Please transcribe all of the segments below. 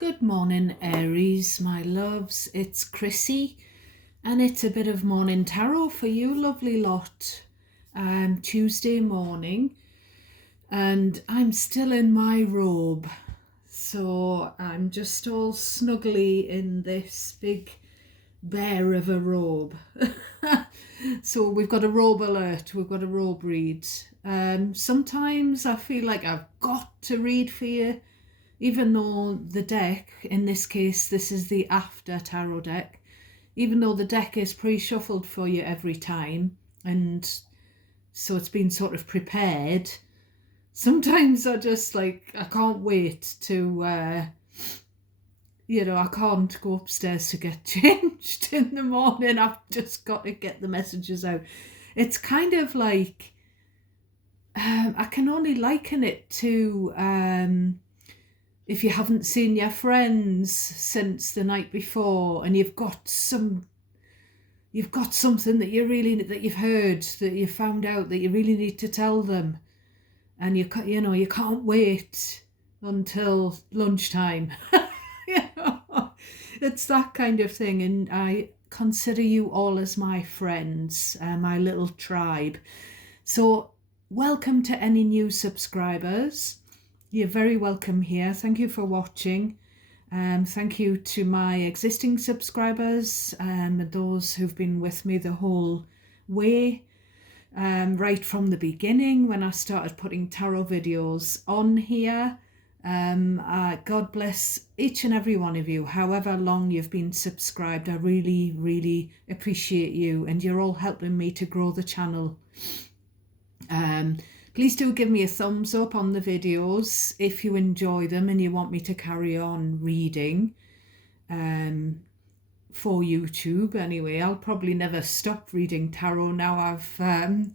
Good morning, Aries, my loves. It's Chrissy, and it's a bit of morning tarot for you, lovely lot. Tuesday morning, and I'm still in my robe, so I'm just all snuggly in this big bear of a robe. So we've got a robe alert, we've got a robe read. Sometimes I feel like I've got to read for you, even though the deck, in this case, this is the after tarot deck, even though the deck is pre-shuffled for you every time, and so it's been sort of prepared, sometimes I just I can't wait to, I can't go upstairs to get changed in the morning. I've just got to get the messages out. It's kind of like, I can only liken it to, if you haven't seen your friends since the night before, and you've got something that you've heard, that you found out, that you really need to tell them, and you can't wait until lunchtime. you know it's that kind of thing, and I consider you all as my friends, my little tribe. So welcome to any new subscribers. You're very welcome here. Thank you for watching. Thank you to my existing subscribers and those who've been with me the whole way, right from the beginning when I started putting tarot videos on here. God bless each and every one of you, however long you've been subscribed. I really, really appreciate you, and you're all helping me to grow the channel. Please do give me a thumbs up on the videos if you enjoy them and you want me to carry on reading for YouTube. Anyway, I'll probably never stop reading tarot now I've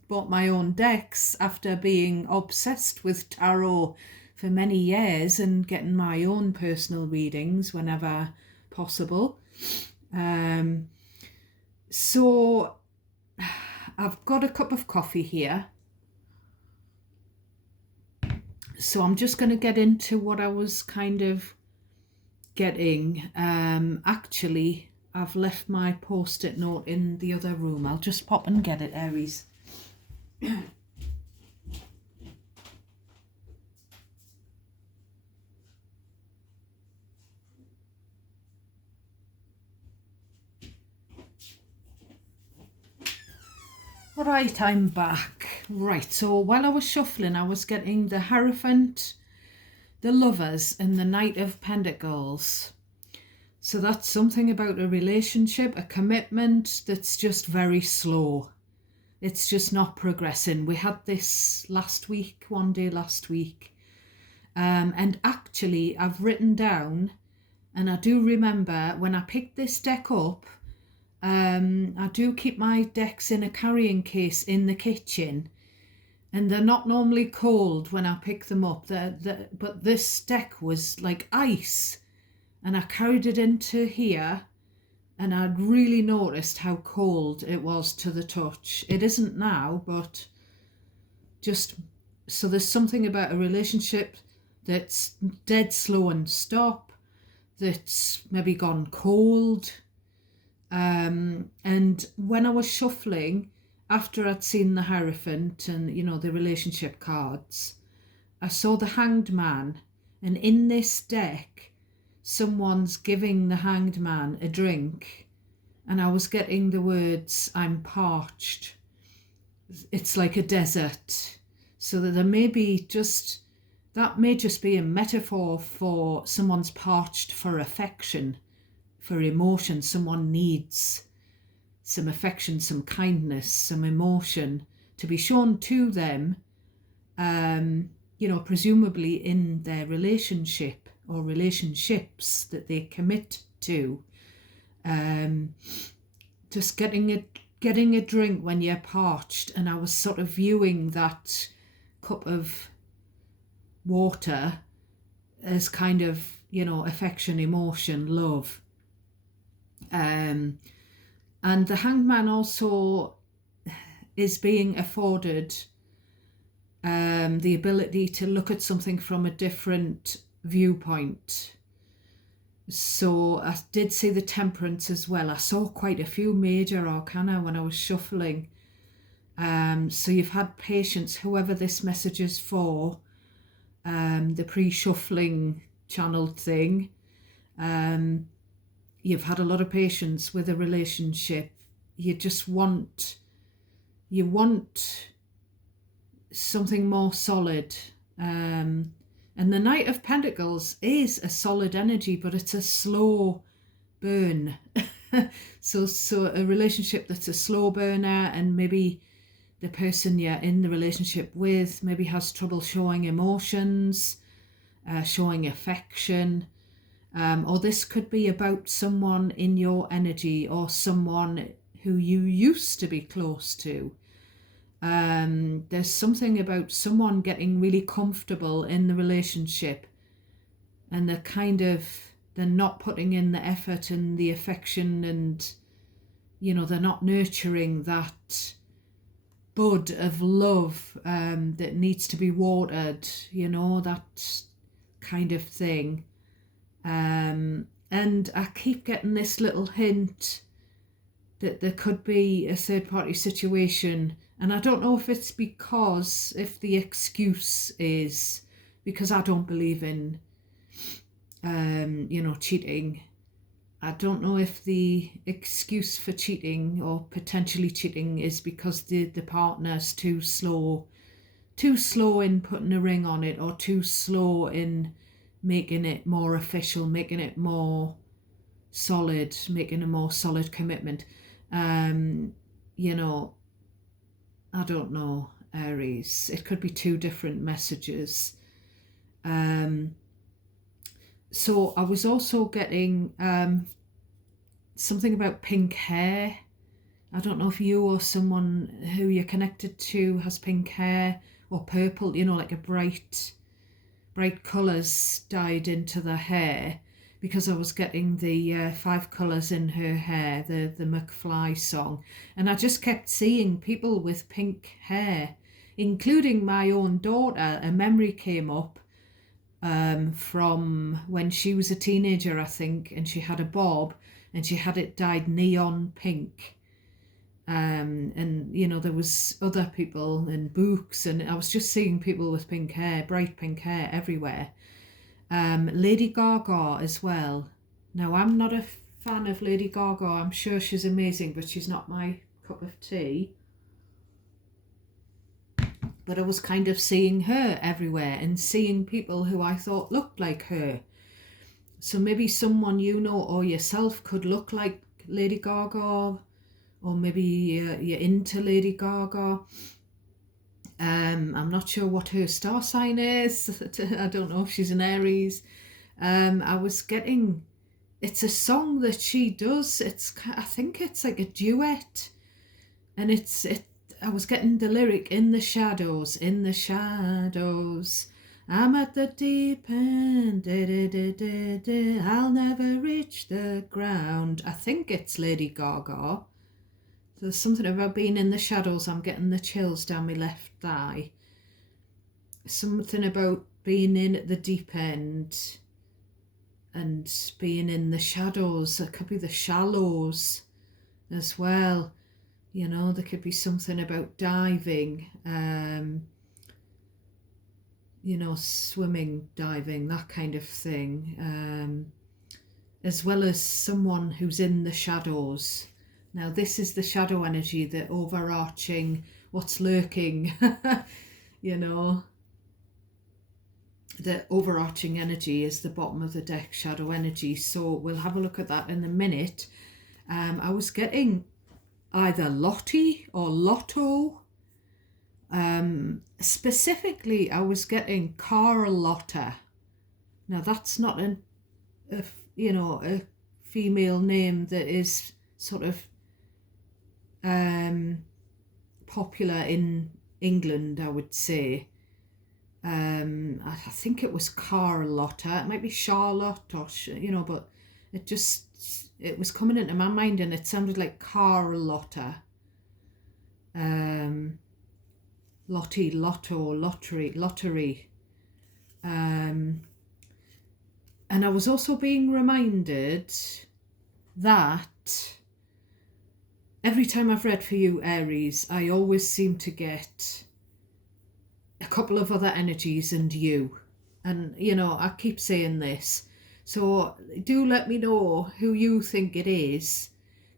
bought my own decks, after being obsessed with tarot for many years and getting my own personal readings whenever possible. So I've got a cup of coffee here. So I'm just going to get into what I was kind of getting. Actually, I've left my post-it note in the other room. I'll just pop and get it, Aries. Right, I'm back. Right, so while I was shuffling, I was getting the Hierophant, the Lovers, and the Knight of Pentacles. So that's something about a relationship, a commitment that's just very slow. It's just not progressing. We had this one day last week. And actually, I've written down, and I do remember when I picked this deck up, I do keep my decks in a carrying case in the kitchen, and they're not normally cold when I pick them up. But this deck was like ice, and I carried it into here, and I'd really noticed how cold it was to the touch. It isn't now, but just so there's something about a relationship that's dead slow and stop, that's maybe gone cold. And when I was shuffling, after I'd seen the Hierophant and, the relationship cards, I saw the Hanged Man. And in this deck, someone's giving the Hanged Man a drink. And I was getting the words, I'm parched. It's like a desert. So that there may be that may just be a metaphor for someone's parched for affection, for emotion. Someone needs some affection, some kindness, some emotion to be shown to them, presumably in their relationship or relationships that they commit to. Just getting a drink when you're parched, and I was sort of viewing that cup of water as kind of, affection, emotion, love. And the Hanged Man also is being afforded the ability to look at something from a different viewpoint. So I did see the Temperance as well. I saw quite a few major arcana when I was shuffling. So you've had patience, whoever this message is for, the pre-shuffling channeled thing. You've had a lot of patience with a relationship. You just want something more solid. And the Knight of Pentacles is a solid energy, but it's a slow burn. so a relationship that's a slow burner, and maybe the person you're in the relationship with maybe has trouble showing emotions, showing affection. Or this could be about someone in your energy or someone who you used to be close to. There's something about someone getting really comfortable in the relationship, and they're not putting in the effort and the affection, and they're not nurturing that bud of love that needs to be watered, that kind of thing. And I keep getting this little hint that there could be a third party situation. And I don't know if it's if the excuse is because I don't believe in, cheating. I don't know if the excuse for cheating or potentially cheating is because the partner's too slow in putting a ring on it, or too slow in making it more official, making it more solid, making a more solid commitment. I don't know, Aries. It could be two different messages. So I was also getting something about pink hair. I don't know if you or someone who you're connected to has pink hair, or purple, like a bright colours dyed into the hair, because I was getting the 5 colours in her hair, the McFly song. And I just kept seeing people with pink hair, including my own daughter. A memory came up from when she was a teenager, I think, and she had a bob and she had it dyed neon pink. And there was other people and books, and I was just seeing people with pink hair, bright pink hair everywhere. Lady Gaga as well. Now, I'm not a fan of Lady Gaga. I'm sure she's amazing, but she's not my cup of tea. But I was kind of seeing her everywhere and seeing people who I thought looked like her. So maybe someone or yourself could look like Lady Gaga, or maybe you're into Lady Gaga. I'm not sure what her star sign is. I don't know if she's an Aries. I was getting, it's a song that she does. I think it's like a duet, and I was getting the lyric, in the shadows, I'm at the deep end, I'll never reach the ground. I think it's Lady Gaga. There's something about being in the shadows. I'm getting the chills down my left thigh. Something about being in at the deep end and being in the shadows. It could be the shallows as well. There could be something about diving, swimming, diving, that kind of thing, as well as someone who's in the shadows. Now, this is the shadow energy, the overarching, what's lurking, the overarching energy is the bottom of the deck, shadow energy. So we'll have a look at that in a minute. I was getting either Lottie or Lotto. Specifically, I was getting Carlotta. Now, that's not a female name that is sort of popular in England, I would say. I think it was Carlotta. It might be Charlotte, or but it was coming into my mind, and it sounded like Carlotta. Lottie, lotto, lottery. And I was also being reminded that every time I've read for you, Aries, I always seem to get a couple of other energies and you. And, you know, I keep saying this. So do let me know who you think it is.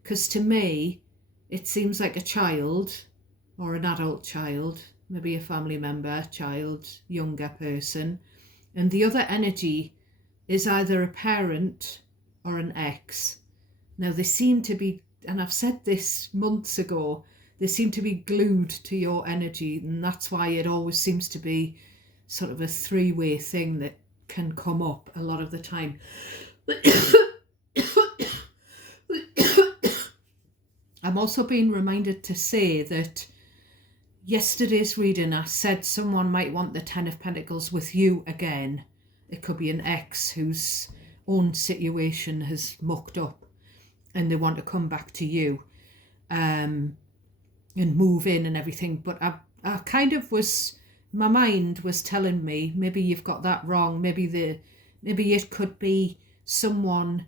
Because to me, it seems like a child or an adult child, maybe a family member, child, younger person. And the other energy is either a parent or an ex. Now, they seem to be, and I've said this months ago, they seem to be glued to your energy, and that's why it always seems to be sort of a three-way thing that can come up a lot of the time. I'm also being reminded to say that yesterday's reading, I said someone might want the Ten of Pentacles with you again. It could be an ex whose own situation has mucked up and they want to come back to you and move in and everything. But I kind of was, my mind was telling me, maybe you've got that wrong. Maybe it could be someone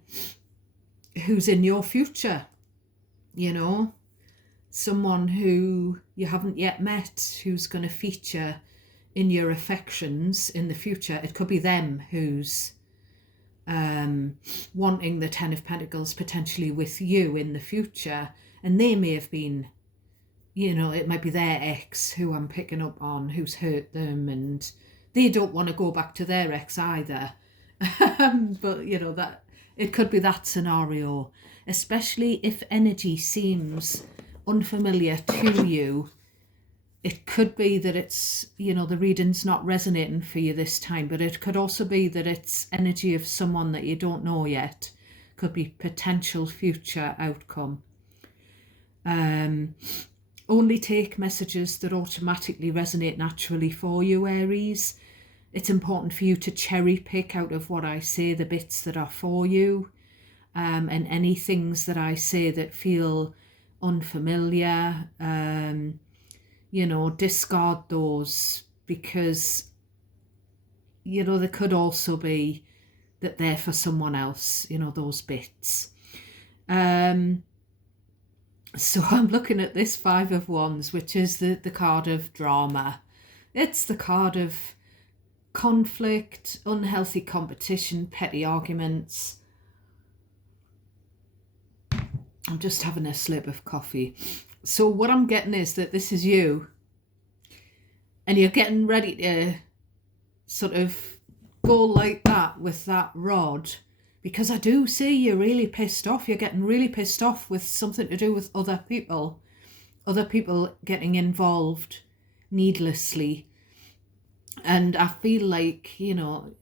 who's in your future, you know, someone who you haven't yet met, who's going to feature in your affections in the future. It could be them who's wanting the Ten of Pentacles potentially with you in the future, and they may have been, you know, it might be their ex who I'm picking up on, who's hurt them, and they don't want to go back to their ex either. But you know, that it could be that scenario, especially if energy seems unfamiliar to you. It could be that it's, you know, the reading's not resonating for you this time, but it could also be that it's energy of someone that you don't know yet. Could be potential future outcome. Only take messages that automatically resonate naturally for you, Aries. It's important for you to cherry pick out of what I say the bits that are for you, and any things that I say that feel unfamiliar, you know, discard those, because, you know, there could also be that they're for someone else, you know, those bits. So I'm looking at this Five of Wands, which is the card of drama. It's the card of conflict, unhealthy competition, petty arguments. I'm just having a slip of coffee. So what I'm getting is that this is you, and you're getting ready to sort of go like that with that rod, because I do see you're really pissed off. You're getting really pissed off with something to do with other people getting involved needlessly. And I feel like, you know,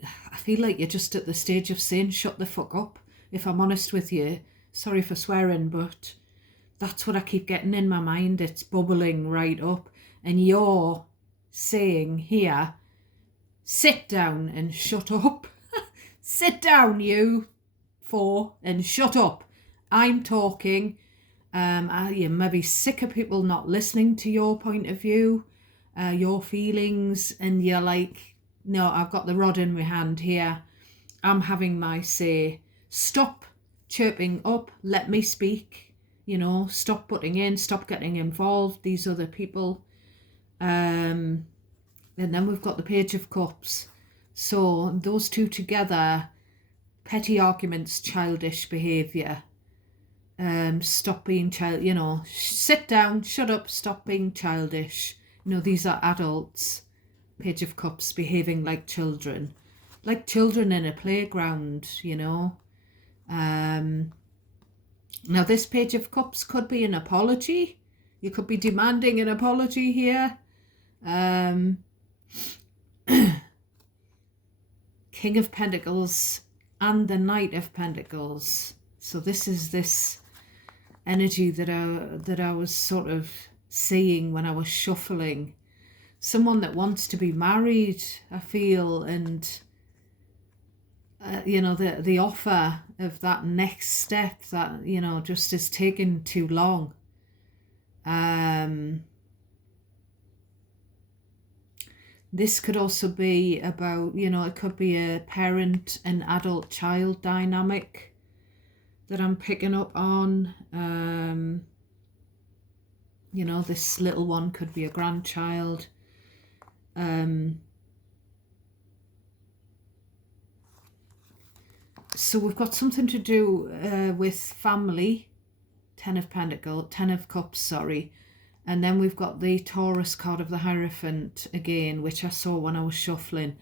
you're just at the stage of saying, shut the fuck up, if I'm honest with you. Sorry for swearing, but that's what I keep getting in my mind. It's bubbling right up. And you're saying here, sit down and shut up. Sit down, you four, and shut up. I'm talking. You may be sick of people not listening to your point of view, your feelings, and you're like, no, I've got the rod in my hand here. I'm having my say. Stop chirping up. Let me speak. You know, stop butting in. Stop getting involved. These other people. And then we've got the Page of Cups. So those two together, petty arguments, childish behaviour. Stop being you know, sit down, shut up, stop being childish. You know, these are adults. Page of Cups, behaving like children in a playground, you know. Now this Page of Cups could be an apology. You could be demanding an apology here. King of Pentacles and the Knight of Pentacles. So this is this energy that I was sort of seeing when I was shuffling. Someone that wants to be married, I feel, and you know, the offer of that next step that, you know, just is taking too long. This could also be about, it could be a parent and adult child dynamic that I'm picking up on. This little one could be a grandchild. So we've got something to do with family, Ten of Cups, sorry. And then we've got the Taurus card of the Hierophant again, which I saw when I was shuffling.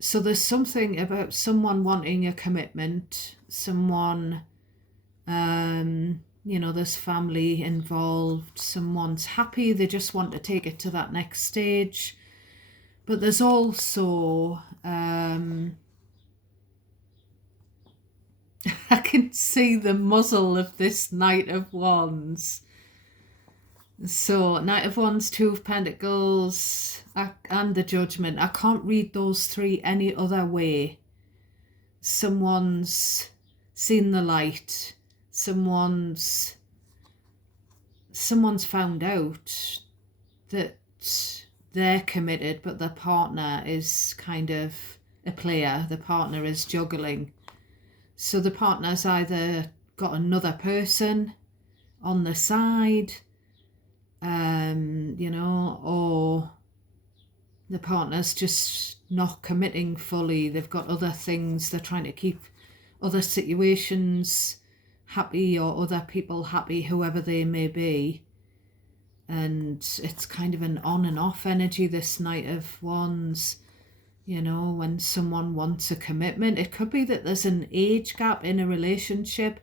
So there's something about someone wanting a commitment, someone, there's family involved, someone's happy, they just want to take it to that next stage. But there's also, I can see the muzzle of this Knight of Wands. So Knight of Wands, Two of Pentacles, and the Judgment. I can't read those three any other way. Someone's seen the light. Someone's found out that they're committed, but their partner is kind of a player. The partner is juggling. So the partner's either got another person on the side, or the partner's just not committing fully. They've got other things. They're trying to keep other situations happy or other people happy, whoever they may be. And it's kind of an on and off energy, this Knight of Wands. When someone wants a commitment, it could be that there's an age gap in a relationship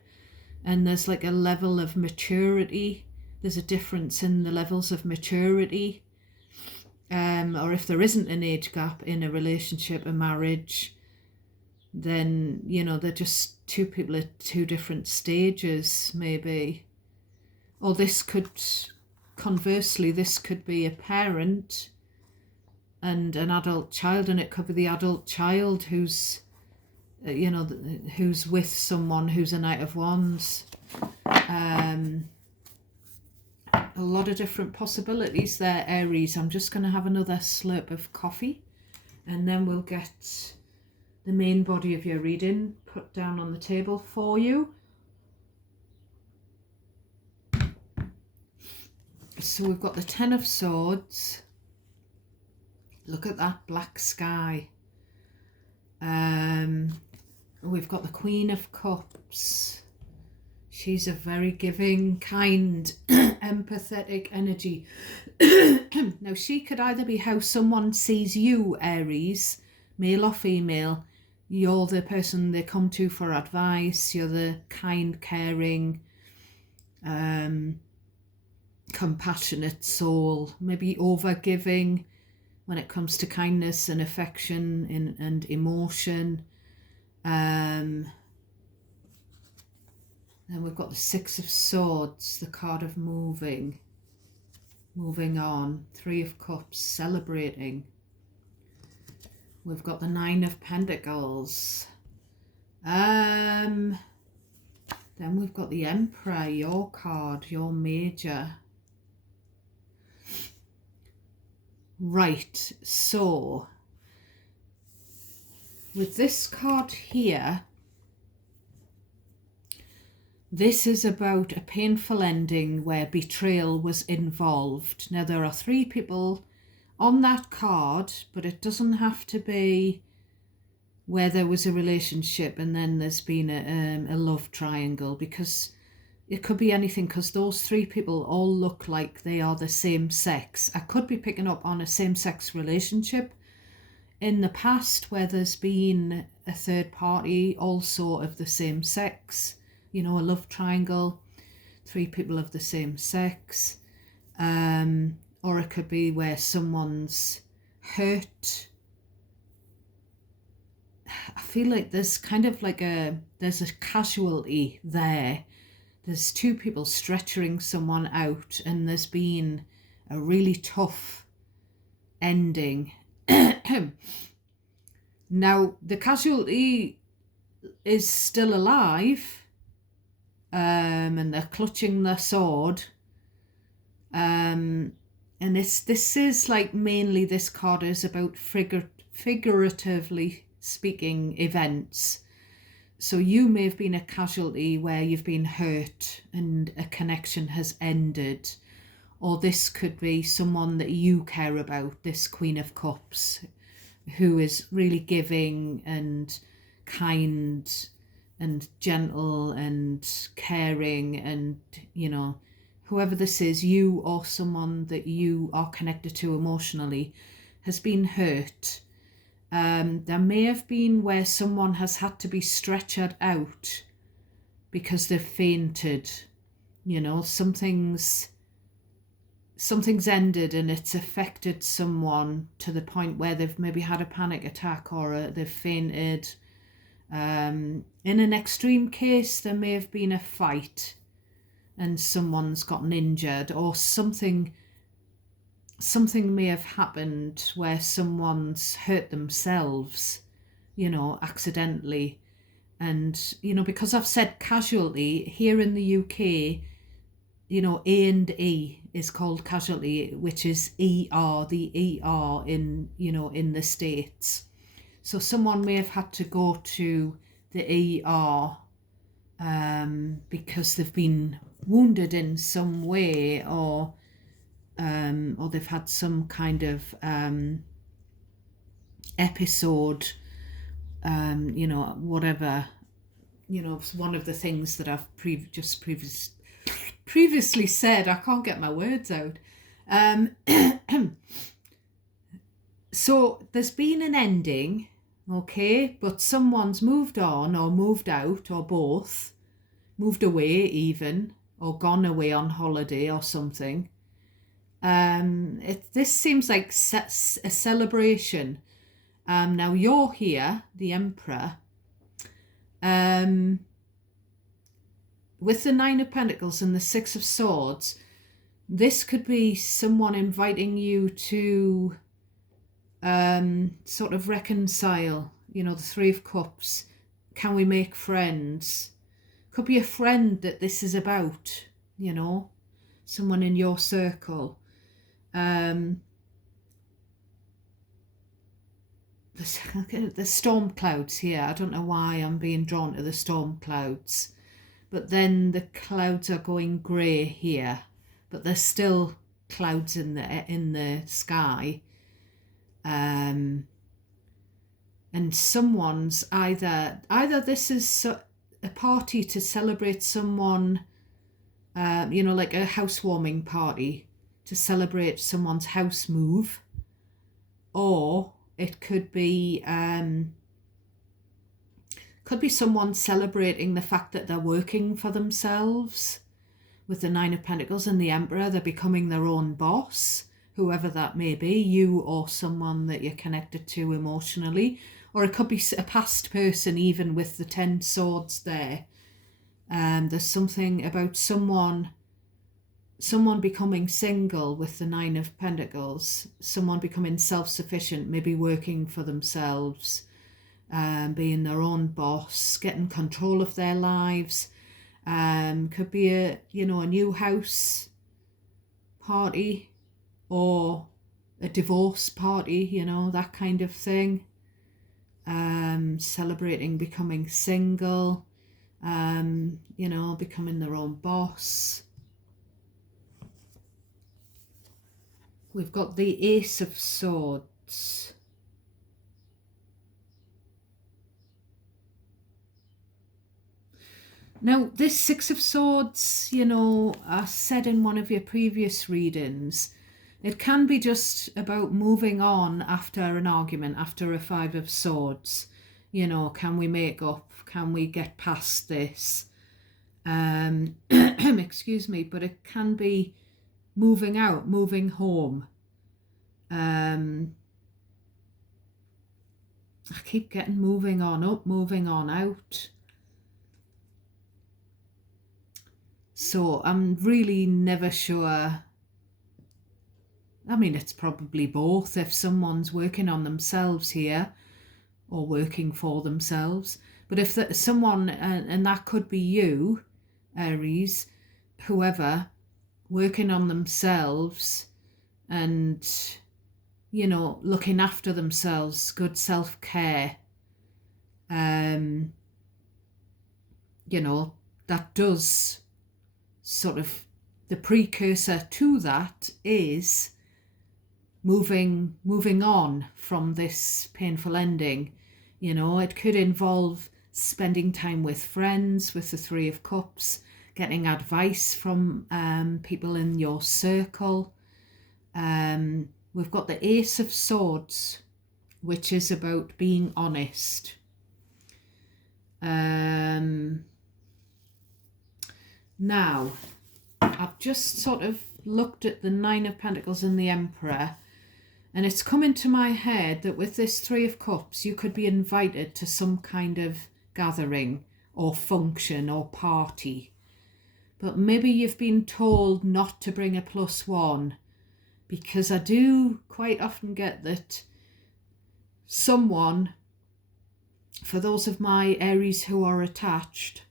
and there's like a level of maturity. There's a difference in the levels of maturity. Or if there isn't an age gap in a relationship, a marriage, then, they're just two people at two different stages, maybe. Or conversely, this could be a parent and an adult child, and it could be the adult child who's with someone who's a Knight of Wands. A lot of different possibilities there, Aries. I'm just going to have another slurp of coffee and then we'll get the main body of your reading put down on the table for you. So we've got the Ten of Swords. Look at that black sky. We've got the Queen of Cups. She's a very giving, kind, empathetic energy. Now, she could either be how someone sees you, Aries, male or female. You're the person they come to for advice. You're the kind, caring, compassionate soul. Maybe over-giving when it comes to kindness and affection and emotion. Then we've got the Six of Swords, the card of moving on. Three of Cups, celebrating. We've got the Nine of Pentacles. Then we've got the Emperor, your card, your major. Right, so with this card here, this is about a painful ending where betrayal was involved. Now, there are three people on that card, but it doesn't have to be where there was a relationship and then there's been a love triangle, because it could be anything, because those three people all look like they are the same sex. I could be picking up on a same-sex relationship in the past where there's been a third party also of the same sex, a love triangle, three people of the same sex. Or it could be where someone's hurt. I feel like there's kind of like there's a casualty there. There's two people stretching someone out and there's been a really tough ending. Now, the casualty is still alive, and they're clutching their sword, and and this is like mainly, this card is about figuratively speaking events. So you may have been a casualty where you've been hurt and a connection has ended. Or this could be someone that you care about, this Queen of Cups, who is really giving and kind and gentle and caring, and, you know, whoever this is, you or someone that you are connected to emotionally, has been hurt. There may have been where someone has had to be stretchered out because they've fainted. You know, something's ended and it's affected someone to the point where they've maybe had a panic attack, or they've fainted. In an extreme case, there may have been a fight and someone's gotten injured, or something may have happened where someone's hurt themselves, you know, accidentally. And, you know, because I've said casualty, here in the UK, you know, A&E is called casualty, which is ER, the ER in, you know, in the States. So someone may have had to go to the ER because they've been wounded in some way, or they've had some kind of episode, you know, whatever. You know, it's one of the things that I've previously said. I can't get my words out. So there's been an ending, okay, but someone's moved on or moved out, or both, moved away even, or gone away on holiday or something. This seems like a celebration. Now you're here, the Emperor, with the Nine of Pentacles and the Six of Swords. This could be someone inviting you to sort of reconcile. You know, the Three of Cups. Can we make friends? Could be a friend that this is about, you know, someone in your circle. The storm clouds here. I don't know why I'm being drawn to the storm clouds. But then the clouds are going grey here. But there's still clouds in the sky. And someone's either this is a party to celebrate someone, you know, like a housewarming party to celebrate someone's house move, or it could be someone celebrating the fact that they're working for themselves. With the Nine of Pentacles and the Emperor, they're becoming their own boss, whoever that may be, you or someone that you're connected to emotionally. Or it could be a past person, even with the 10 swords there. There's something about someone becoming single with the Nine of Pentacles, someone becoming self-sufficient, maybe working for themselves, being their own boss, getting control of their lives. Could be a new house party, or a divorce party, you know, that kind of thing. Celebrating becoming single, you know, becoming their own boss. We've got the Ace of Swords. Now, this Six of Swords, you know, I said in one of your previous readings, it can be just about moving on after an argument, after a Five of Swords. You know, can we make up? Can we get past this? Excuse me, but it can be moving out, moving home. I keep getting moving on up, moving on out. So I'm really never sure. I mean, it's probably both. If someone's working on themselves here, or working for themselves. But if someone, and that could be you, Aries, whoever, working on themselves, and, you know, looking after themselves, good self-care. You know, that does sort of, the precursor to that is moving on from this painful ending. You know, it could involve spending time with friends, with the Three of Cups, getting advice from people in your circle. We've got the Ace of Swords, which is about being honest. Now, I've just sort of looked at the Nine of Pentacles and the Emperor, and it's come into my head that with this Three of Cups, you could be invited to some kind of gathering or function or party. But maybe you've been told not to bring a +1, because I do quite often get that someone, for those of my Aries who are attached,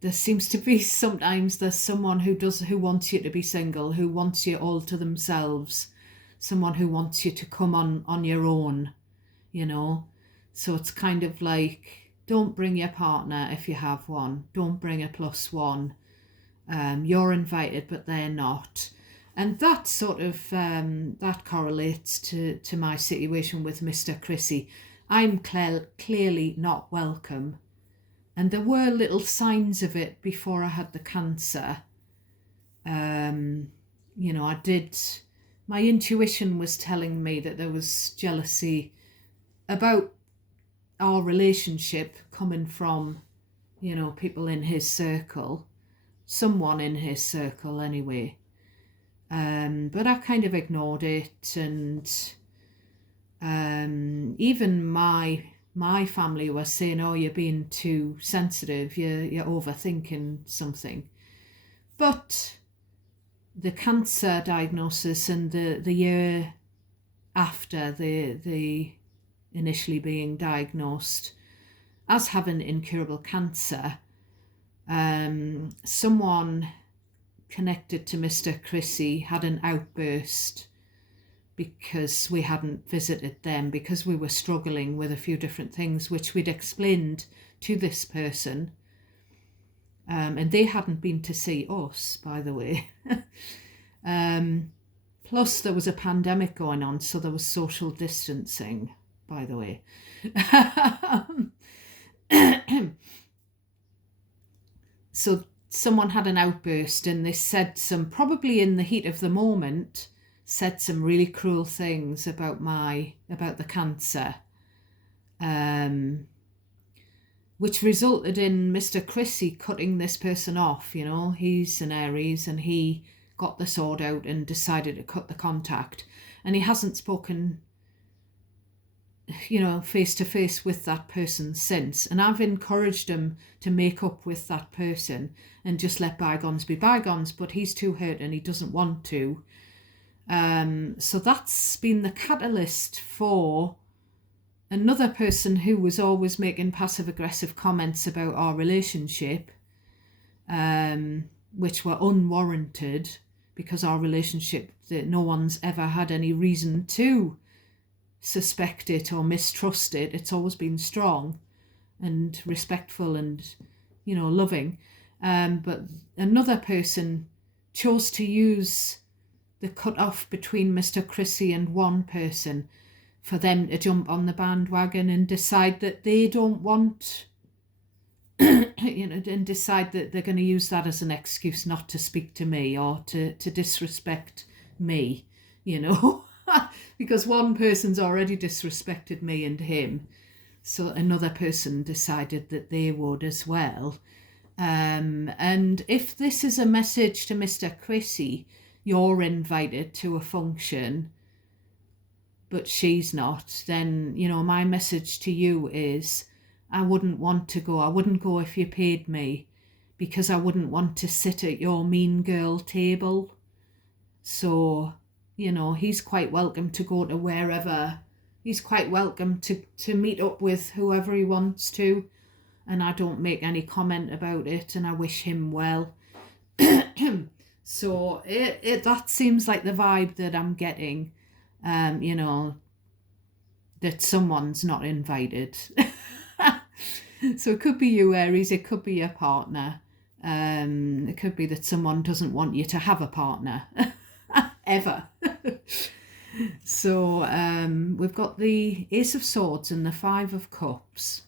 there seems to be sometimes there's someone who wants you to be single, who wants you all to themselves, someone who wants you to come on your own, you know. So it's kind of like, don't bring your partner if you have one. Don't bring a +1. You're invited, but they're not. And that sort of, that correlates to my situation with Mr. Chrissy. I'm clearly not welcome. And there were little signs of it before I had the cancer. You know, my intuition was telling me that there was jealousy about our relationship coming from, you know, people in his circle, someone in his circle anyway. But I kind of ignored it, and even my family was saying, oh, you're being too sensitive, you're overthinking something. But the cancer diagnosis and the year after the initially being diagnosed as having incurable cancer, someone connected to Mr. Chrissy had an outburst because we hadn't visited them, because we were struggling with a few different things which we'd explained to this person. And they hadn't been to see us, by the way. Plus there was a pandemic going on, so there was social distancing, by the way. So someone had an outburst, and they said probably in the heat of the moment, said some really cruel things about the cancer, which resulted in Mr. Chrissy cutting this person off. You know, he's an Aries, and he got the sword out and decided to cut the contact, and he hasn't spoken, you know, face to face with that person since. And I've encouraged him to make up with that person and just let bygones be bygones, but he's too hurt and he doesn't want to. So that's been the catalyst for another person who was always making passive-aggressive comments about our relationship, which were unwarranted, because our relationship, that no one's ever had any reason to suspect it or mistrust it. It's always been strong and respectful and, you know, loving. But another person chose to use the cut-off between Mr. Chrissy and one person for them to jump on the bandwagon and decide that they don't want, you know, and decide that they're going to use that as an excuse not to speak to me or to disrespect me, you know, because one person's already disrespected me and him. So another person decided that they would as well. And if this is a message to Mr. Chrissy, you're invited to a function, but she's not, then, you know, my message to you is, I wouldn't want to go. I wouldn't go if you paid me, because I wouldn't want to sit at your mean girl table. So, you know, he's quite welcome to go to wherever. He's quite welcome to meet up with whoever he wants to. And I don't make any comment about it, and I wish him well. So that seems like the vibe that I'm getting, you know, that someone's not invited. So it could be you, Aries, it could be your partner. It could be that someone doesn't want you to have a partner ever. So we've got the Ace of Swords and the Five of Cups.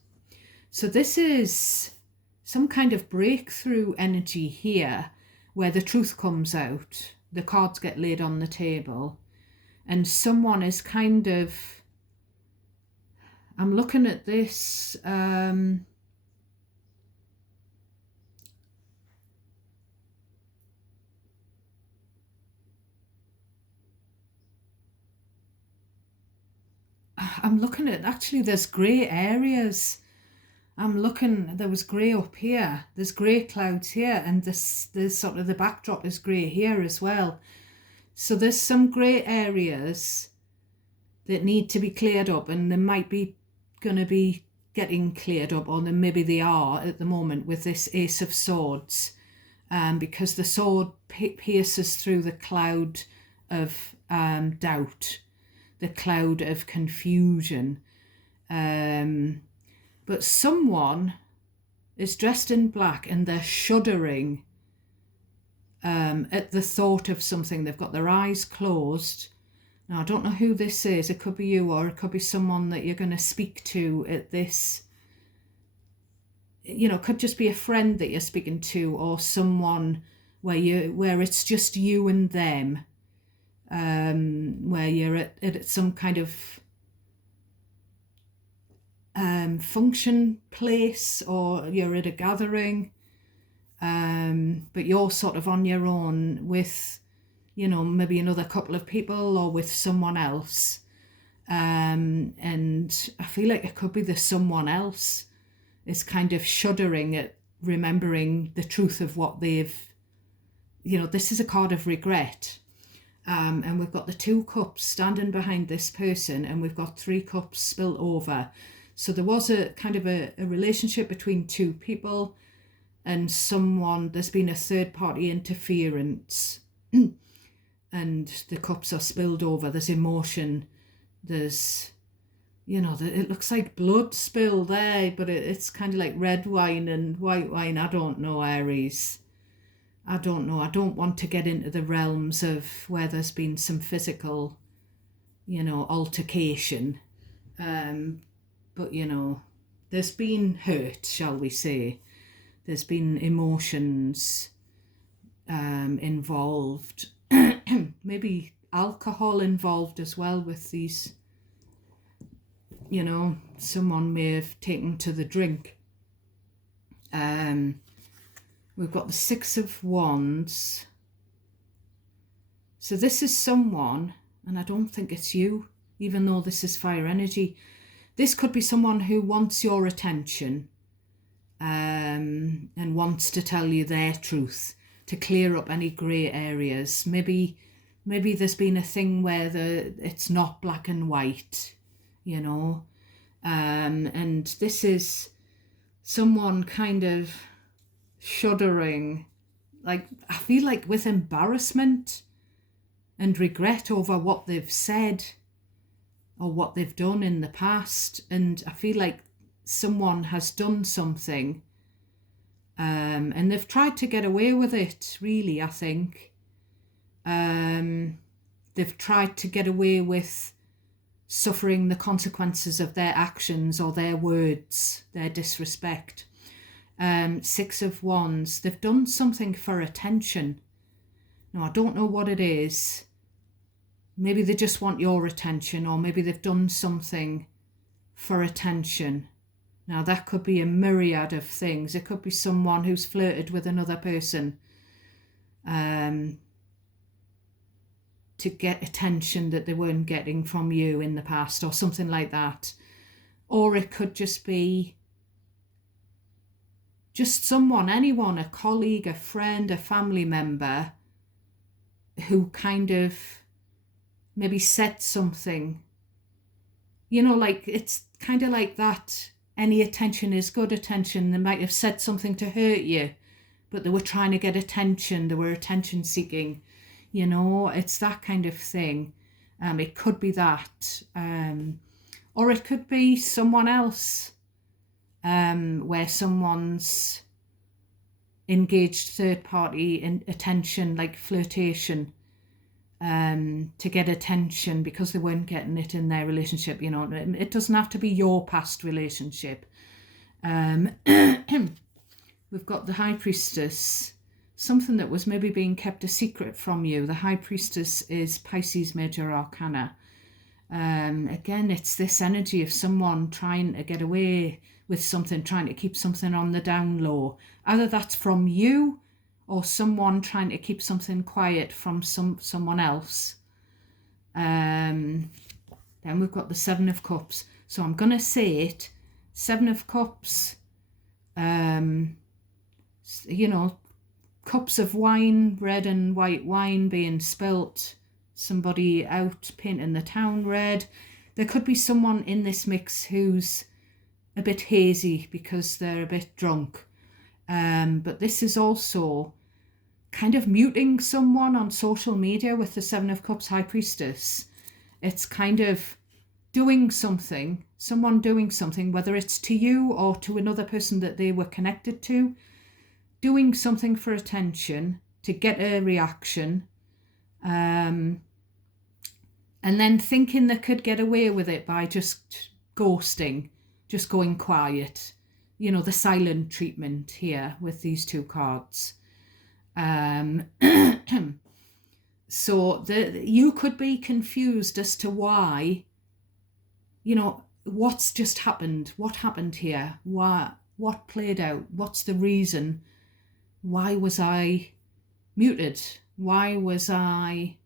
So this is some kind of breakthrough energy here where the truth comes out. The cards get laid on the table and someone is kind of, I'm looking at this, I'm looking at, actually there's grey areas. I'm looking, there was grey up here, there's grey clouds here, and this sort of the backdrop is grey here as well. So there's some grey areas that need to be cleared up, and they might be going to be getting cleared up, or then maybe they are at the moment with this Ace of Swords, because the sword pierces through the cloud of doubt, the cloud of confusion. But someone is dressed in black and they're shuddering at the thought of something. They've got their eyes closed. Now, I don't know who this is. It could be you, or it could be someone that you're going to speak to at this. You know, it could just be a friend that you're speaking to, or someone where it's just you and them, where you're at some kind of function place, or you're at a gathering, but you're sort of on your own with, you know, maybe another couple of people or with someone else, and I feel like it could be the someone else is kind of shuddering at remembering the truth of what they've, you know, this is a card of regret. And we've got the 2 cups standing behind this person, and we've got 3 cups spilt over. So there was a kind of a relationship between 2 people, and there's been a third party interference and the cups are spilled over. There's emotion, there's, you know, it looks like blood spilled there, but it's kind of like red wine and white wine. I don't know, Aries. I don't know. I don't want to get into the realms of where there's been some physical, you know, altercation. But, you know, there's been hurt, shall we say. There's been emotions involved. Maybe alcohol involved as well with these, you know, someone may have taken to the drink. We've got the 6 of Wands. So this is someone, and I don't think it's you, even though this is fire energy. This could be someone who wants your attention, and wants to tell you their truth, to clear up any grey areas. Maybe there's been a thing where it's not black and white, you know. And this is someone kind of shuddering, like, I feel like with embarrassment and regret over what they've said or what they've done in the past. And I feel like someone has done something, and they've tried to get away with it, really, I think. They've tried to get away with suffering the consequences of their actions or their words, their disrespect. 6 of Wands, they've done something for attention. Now, I don't know what it is. Maybe they just want your attention, or maybe they've done something for attention. Now, that could be a myriad of things. It could be someone who's flirted with another person to get attention that they weren't getting from you in the past, or something like that. Or it could just be just someone, anyone, a colleague, a friend, a family member who kind of maybe said something, you know, like, it's kind of like that. Any attention is good attention. They might have said something to hurt you, but they were trying to get attention. They were attention seeking. You know, it's that kind of thing. It could be that. Or it could be someone else, where someone's engaged third party in attention, like flirtation, to get attention because they weren't getting it in their relationship. You know, it doesn't have to be your past relationship. We've got the High Priestess, something that was maybe being kept a secret from you. The High Priestess is Pisces Major Arcana. Again, it's this energy of someone trying to get away with something, trying to keep something on the down low. Either that's from you or someone trying to keep something quiet from someone else. Then we've got the Seven of Cups. So I'm going to say it. Seven of Cups, you know, cups of wine, red and white wine being spilt, somebody out painting the town red. There could be someone in this mix who's a bit hazy because they're a bit drunk. But this is also kind of muting someone on social media with the Seven of Cups High Priestess. It's kind of doing something, someone doing something, whether it's to you or to another person that they were connected to, doing something for attention, to get a reaction, and then thinking they could get away with it by just ghosting, just going quiet. You know, the silent treatment here with these two cards. So you could be confused as to why, you know, what's just happened, what happened here, what played out, what's the reason, why was I muted, why was I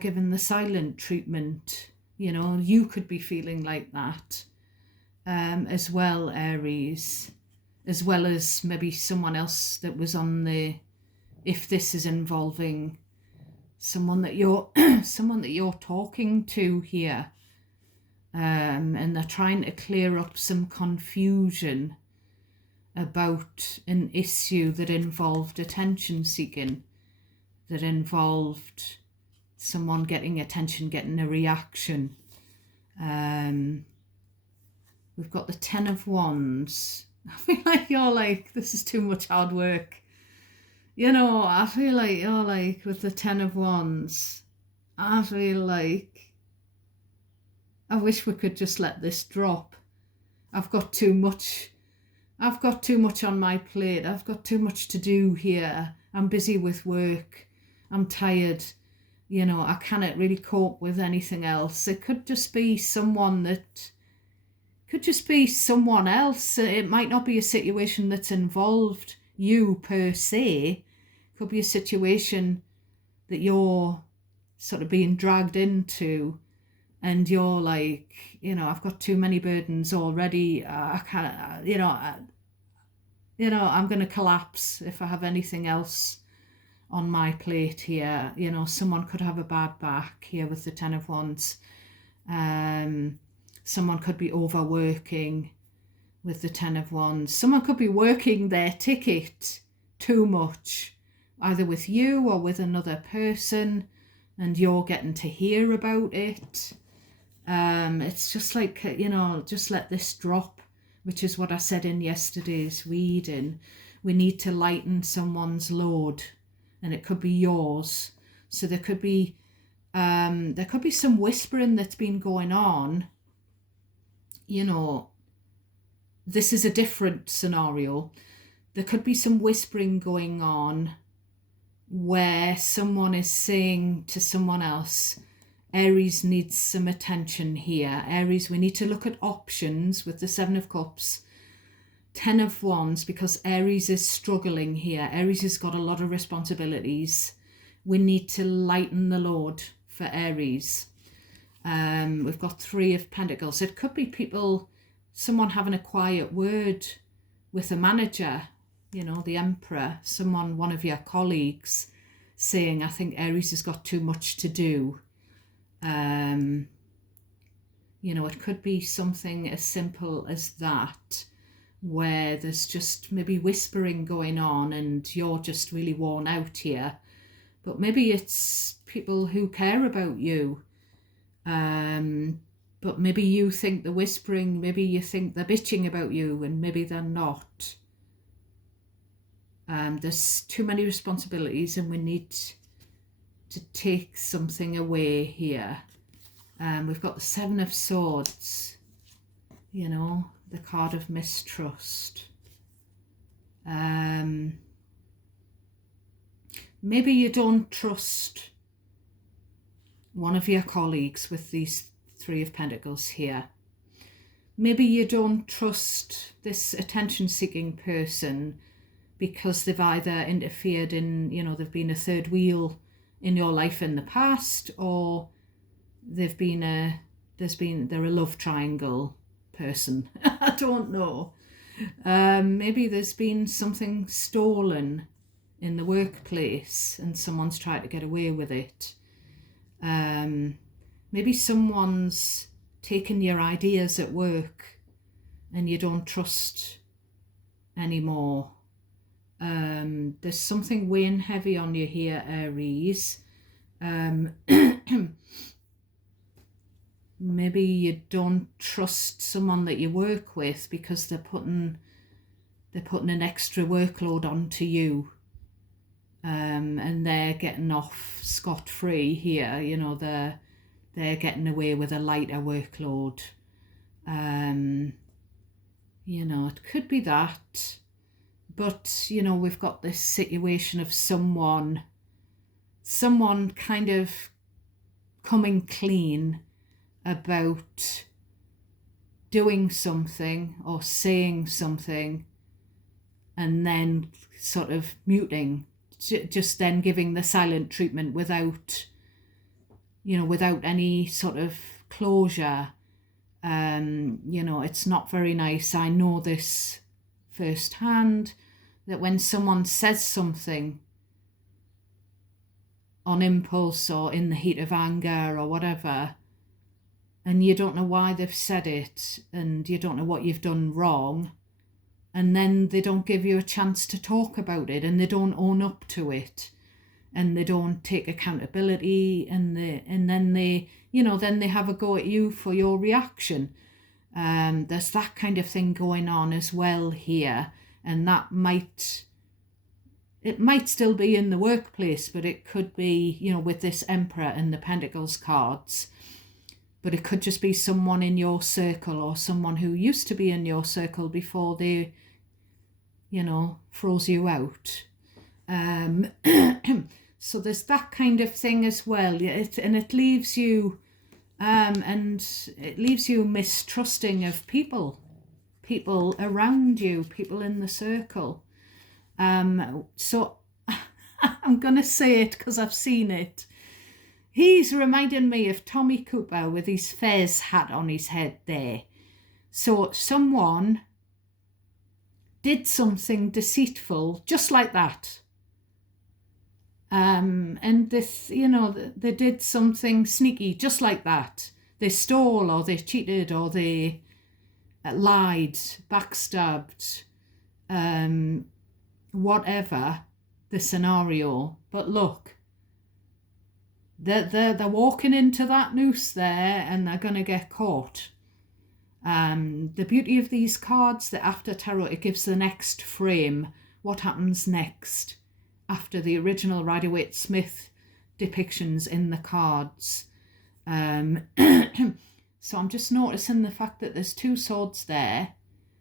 given the silent treatment? You know, you could be feeling like that, as well, Aries, as well as maybe someone else that was on the, if this is involving someone that you're talking to here, and they're trying to clear up some confusion about an issue that involved attention seeking, that involved someone getting attention, getting a reaction. We've got the Ten of Wands. I feel like you're like, this is too much hard work. You know, I feel like you're like, with the Ten of Wands, I feel like I wish we could just let this drop. I've got too much on my plate. I've got too much to do here. I'm busy with work. I'm tired. You know, I cannot really cope with anything else. It could just be someone else. It might not be a situation that's involved you per se. It could be a situation that you're sort of being dragged into, and you're like, you know, I've got too many burdens already. I can't, I'm going to collapse if I have anything else on my plate here. You know, someone could have a bad back here with the Ten of Wands. Someone could be overworking with the Ten of Wands. Someone could be working their ticket too much, either with you or with another person, and you're getting to hear about it. It's just like, you know, just let this drop, which is what I said in yesterday's reading. We need to lighten someone's load, and it could be yours. So there could be some whispering that's been going on. You know, this is a different scenario. There could be some whispering going on where someone is saying to someone else, Aries needs some attention here. Aries, we need to look at options with the Seven of Cups, Ten of Wands, because Aries is struggling here. Aries has got a lot of responsibilities. We need to lighten the load for Aries. We've got Three of Pentacles. It could be someone having a quiet word with a manager, you know, the Emperor, one of your colleagues saying, I think Aries has got too much to do. You know, it could be something as simple as that, where there's just maybe whispering going on and you're just really worn out here. But maybe it's people who care about you. But maybe you think they're whispering, maybe you think they're bitching about you, and maybe they're not. There's too many responsibilities and we need to take something away here. We've got the Seven of Swords, you know, the card of mistrust. Maybe you don't trust one of your colleagues with these Three of Pentacles here. Maybe you don't trust this attention-seeking person because they've either interfered in, you know, they've been a third wheel in your life in the past, or they're a love triangle person. I don't know. Maybe there's been something stolen in the workplace and someone's tried to get away with it. Maybe someone's taken your ideas at work and you don't trust anymore. There's something weighing heavy on you here, Aries. Maybe you don't trust someone that you work with because they're putting an extra workload onto you. And they're getting off scot-free here, you know, they're getting away with a lighter workload. You know, it could be that, but, you know, we've got this situation of someone kind of coming clean about doing something or saying something and then sort of muting, just then giving the silent treatment without any sort of closure. You know, it's not very nice. I know this firsthand, that when someone says something on impulse or in the heat of anger or whatever, and you don't know why they've said it and you don't know what you've done wrong, and then they don't give you a chance to talk about it and they don't own up to it and they don't take accountability, and then they have a go at you for your reaction. There's that kind of thing going on as well here, and it might still be in the workplace, but it could be, you know, with this Emperor and the Pentacles cards, but it could just be someone in your circle or someone who used to be in your circle before they, you know, froze you out. So there's that kind of thing as well. It leaves you mistrusting of people around you, people in the circle. So I'm going to say it because I've seen it. He's reminding me of Tommy Cooper with his Fez hat on his head there. So someone did something deceitful just like that. And this, you know, they did something sneaky just like that. They stole or they cheated or they lied, backstabbed, whatever the scenario. But look, they're walking into that noose there and they're going to get caught. The beauty of these cards, the After Tarot, it gives the next frame. What happens next after the original Rider-Waite-Smith depictions in the cards. So I'm just noticing the fact that there's two swords there.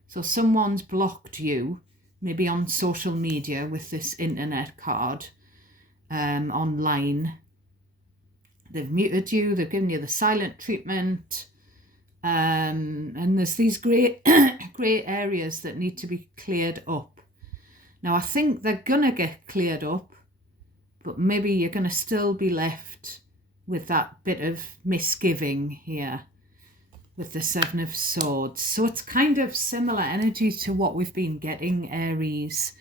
So someone's blocked you, maybe on social media with this internet card, online. They've muted you, they've given you the silent treatment, and there's these grey areas that need to be cleared up. Now, I think they're going to get cleared up, but maybe you're going to still be left with that bit of misgiving here with the Seven of Swords. So it's kind of similar energy to what we've been getting, Aries.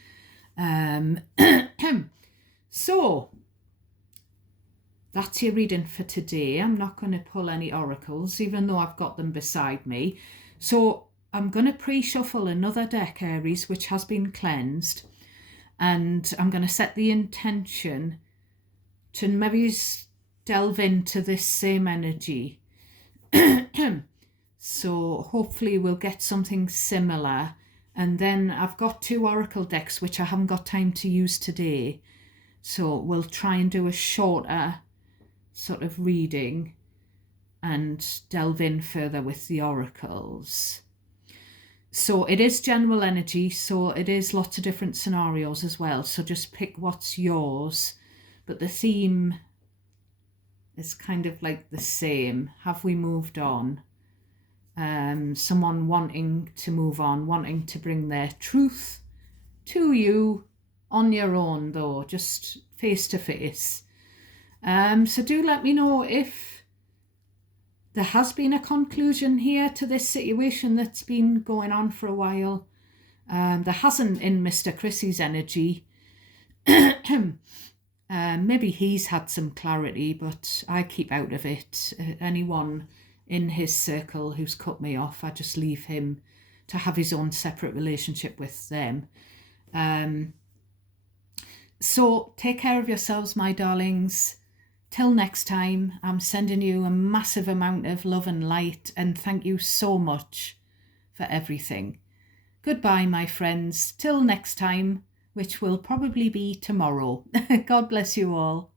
So that's your reading for today. I'm not going to pull any oracles, even though I've got them beside me. So I'm going to pre-shuffle another deck, Aries, which has been cleansed. And I'm going to set the intention to maybe delve into this same energy. So hopefully we'll get something similar. And then I've got 2 oracle decks, which I haven't got time to use today. So we'll try and do a shorter sort of reading and delve in further with the oracles. So it is general energy, so it is lots of different scenarios as well. So just pick what's yours. But the theme is kind of like the same. Have we moved on? Someone wanting to move on, wanting to bring their truth to you on your own, though, just face to face. So do let me know if there has been a conclusion here to this situation that's been going on for a while. There hasn't in Mr. Chrissy's energy. Maybe he's had some clarity, but I keep out of it. Anyone in his circle who's cut me off, I just leave him to have his own separate relationship with them. So take care of yourselves, my darlings. Till next time, I'm sending you a massive amount of love and light, and thank you so much for everything. Goodbye, my friends. Till next time, which will probably be tomorrow. God bless you all.